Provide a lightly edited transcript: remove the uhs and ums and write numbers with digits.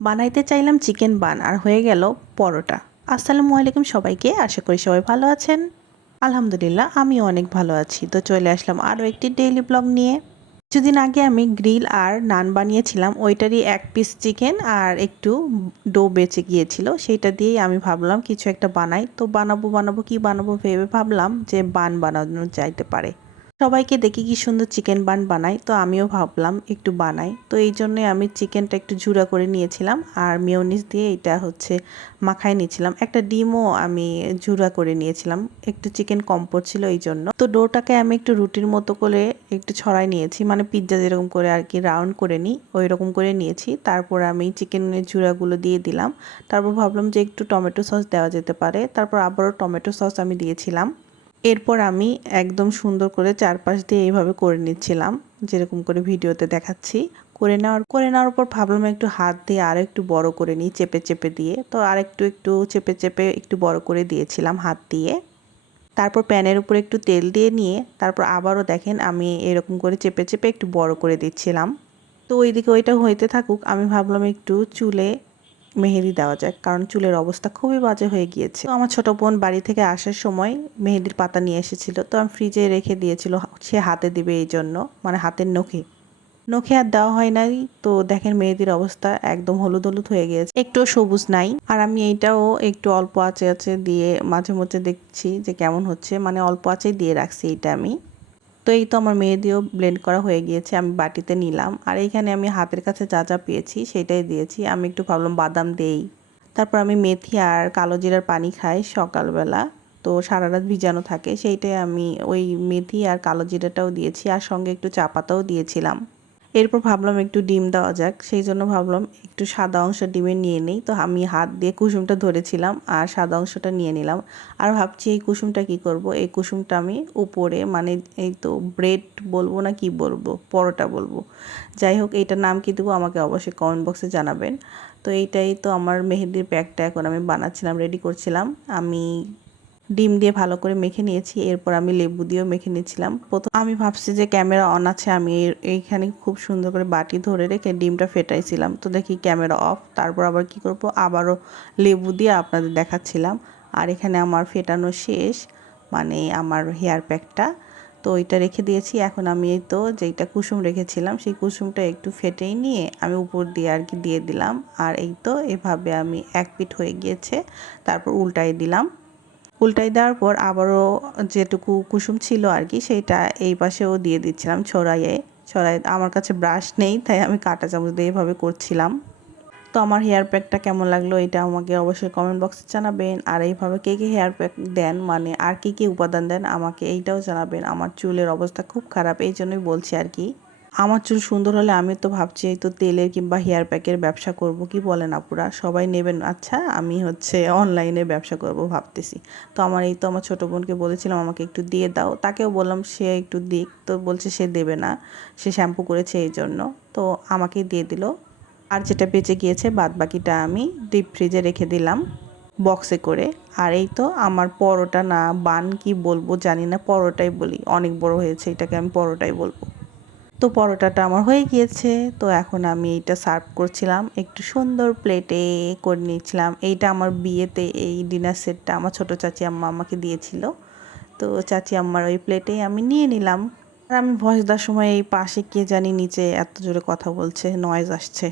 বানাইতে চাইলাম chicken bun আর হয়ে গেল পরোটা। আসসালামু আলাইকুম সবাইকে, আশা করি সবাই ভালো আছেন। আলহামদুলিল্লাহ আমিও অনেক ভালো আছি। তো চলে আসলাম আরও একটি ডেইলি ব্লগ নিয়ে। কিছুদিন আগে আমি গ্রিল আর নান বানিয়েছিলাম, ওইটারই এক পিস চিকেন আর একটু ডো বেঁচে গিয়েছিল, সেইটা দিয়েই আমি ভাবলাম কিছু একটা বানাই। তো বানাবো কি বানাবো ভেবে ভাবলাম যে বান বানানো যাইতে পারে। সবাইকে দেখি কি সুন্দর চিকেন বান বানাই, তো আমিও ভাবলাম একটু বানাই। তো এই জন্যে আমি চিকেনটা একটু ঝুরা করে নিয়েছিলাম আর মেয়োনিজ দিয়ে এটা মাখায় নিয়েছিলাম। একটা ডিমও আমি ঝুরা করে নিয়েছিলাম, একটু চিকেন কম পড়ছিল এই জন্য। তো ডোটাকে আমি একটু রুটির মতো করে একটু ছড়াই নিয়েছি, মানে পিৎজা যেরকম করে আর কি রাউন্ড করে নিই ওই রকম করে নিয়েছি। তারপর আমি চিকেনের ঝুরাগুলো দিয়ে দিলাম। তারপর ভাবলাম যে একটু টমেটো সস দেওয়া যেতে পারে, তারপর আবারও টমেটো সস আমি দিয়েছিলাম। এরপর আমি একদম সুন্দর করে চারপাশ দিয়ে এইভাবে করে নিচ্ছিলাম, যেরকম করে ভিডিওতে দেখাচ্ছি। করে নেওয়ার পর ভাবলাম একটু হাত দিয়ে আরও একটু বড় করে নিই চেপে চেপে দিয়ে। তো আর একটু চেপে চেপে একটু বড় করে দিয়েছিলাম হাত দিয়ে। তারপর প্যানের উপরে একটু তেল দিয়ে নিয়ে তারপর আবারও দেখেন আমি এরকম করে চেপে চেপে একটু বড় করে দিচ্ছিলাম। তো ওইদিকে ওইটা হইতে থাকুক, আমি ভাবলাম একটু চুলে মেহেদি দেওয়া যাক, কারণ চুলের অবস্থা খুবই বাজে হয়ে গিয়েছে। তো আমার ছোট বোন বাড়ি থেকে আসার সময় মেহেদির পাতা নিয়ে এসেছিল, তো আমি ফ্রিজে রেখে দিয়েছিল, সে হাতে দিবে এই জন্য, মানে হাতের নখে নখে আর দেওয়া হয় নাই। তো দেখেন মেহেদির অবস্থা একদম হলুদ হলুদ হয়ে গিয়েছে, একটু সবুজ নাই। আর আমি এইটাও একটু অল্প আঁচে আঁচে দিয়ে মাঝে মধ্যে দেখছি যে কেমন হচ্ছে, মানে অল্প আঁচেই দিয়ে রাখছি এটা আমি। তো এই তো আমার মেহেদিও ব্লেন্ড করা হয়ে গিয়েছে, আমি বাটিতে নিলাম। আর এইখানে আমি হাতের কাছে যা যা পেয়েছি সেটাই দিয়েছি। আমি একটু ভাবলাম বাদাম দেই। তারপর আমি মেথি আর কালো জিরার পানি খাই সকালবেলা, তো সারা রাত ভিজানো থাকে, সেইটাই আমি ওই মেথি আর কালো জিরাটাও দিয়েছি, আর সঙ্গে একটু চা পাতাও দিয়েছিলাম। এরপর ভাবলাম একটু ডিম দেওয়া যাক, সেই জন্য ভাবলাম একটু সাদা অংশ ডিমের নিয়ে নিই। তো আমি হাত দিয়ে কুসুমটা ধরেছিলাম আর সাদা অংশটা নিয়ে নিলাম। আর ভাবছি এই কুসুমটা কি করব, এই কুসুমটা আমি উপরে, মানে এই তো ব্রেড বলবো না কি বলবো, পরোটা বলবো, যাই হোক এইটার নাম কি দেবো আমাকে অবশ্যই কমেন্ট বক্সে জানাবেন। তো এইটাই তো আমার মেহেদির প্যাকটা এখন আমি বানাচ্ছিলাম, রেডি করছিলাম। আমি ডিম দিয়ে ভালো করে মেখে নিয়েছি, এরপর আমি লেবু দিয়েও মেখে নিয়েছিলাম। প্রথম আমি ভাবছি যে ক্যামেরা অন আছে, আমি এইখানে খুব সুন্দর করে বাটি ধরে রেখে ডিমটা ফেটাইছিলাম, তো দেখি ক্যামেরা অফ। তারপর আবার কি করব, আবারও লেবু দিয়ে আপনাদের দেখাচ্ছিলাম। আর এখানে আমার ফেটানো শেষ, মানে আমার হেয়ার প্যাকটা। তো এটা রেখে দিয়েছি। এখন আমি এই তো যেইটা কুসুম রেখেছিলাম সেই কুসুমটা একটু ফেটেই নিয়ে আমি উপর দিয়ে আর কি দিয়ে দিলাম। আর এই তো এভাবে আমি এক পিঠ হয়ে গিয়েছে, তারপর উল্টাই দিলাম। উল্টাই দেওয়ার পর আবারও যেটুকু কুসুম ছিল আর কি সেইটা এই পাশেও দিয়ে দিচ্ছিলাম ছড়াইয়ে। আমার কাছে ব্রাশ নেই, তাই আমি কাঁটা চামচ দিয়ে এভাবে করছিলাম। তো আমার হেয়ার প্যাকটা কেমন লাগলো এটা আমাকে অবশ্যই কমেন্ট বক্সে জানাবেন। আর এইভাবে কে কে হেয়ার প্যাক দেন, মানে আর কী উপাদান দেন আমাকে এইটাও জানাবেন। আমার চুলের অবস্থা খুব খারাপ, এই জন্যই বলছি আর কি। আমার চুল সুন্দর হলে আমি তো ভাবছি এই তো তেলের কিংবা হেয়ার প্যাকের ব্যবসা করব, কি বলেন আপুরা, সবাই নেবেন? আচ্ছা আমি অনলাইনে ব্যবসা করব ভাবতেছি। তো এই তো আমার ছোটো বোনকে বলেছিলাম আমাকে একটু দিয়ে দাও, তাকেও বললাম সে একটু দিক, তো বলছে সে দেবে না, সে শ্যাম্পু করেছে এই জন্য। তো আমাকেই দিয়ে দিল। আর যেটা বেঁচে গিয়েছে বাদ বাকিটা আমি ডিপ ফ্রিজে রেখে দিলাম বক্সে করে। আর এই তো আমার পরোটা না বান কি বলবো জানি না, পরোটাই বলি, অনেক বড় হয়েছে, এটাকে আমি পরোটাই বলবো। তো পরোটাটা আমার হয়ে গিয়েছে। তো এখন আমি এইটা সার্ভ করছিলাম, একটু সুন্দর প্লেটে করে নিয়েছিলাম। এইটা আমার বিয়েতে এই ডিনার সেটটা আমার ছোটো চাচি আম্মা আমাকে দিয়েছিল। তো চাচি আম্মার ওই প্লেটেই আমি নিয়ে নিলাম। আর আমি ভয়েস দেওয়ার সময় এই পাশে কে জানি নিচে এত জোরে কথা বলছে, নয়েজ আসছে।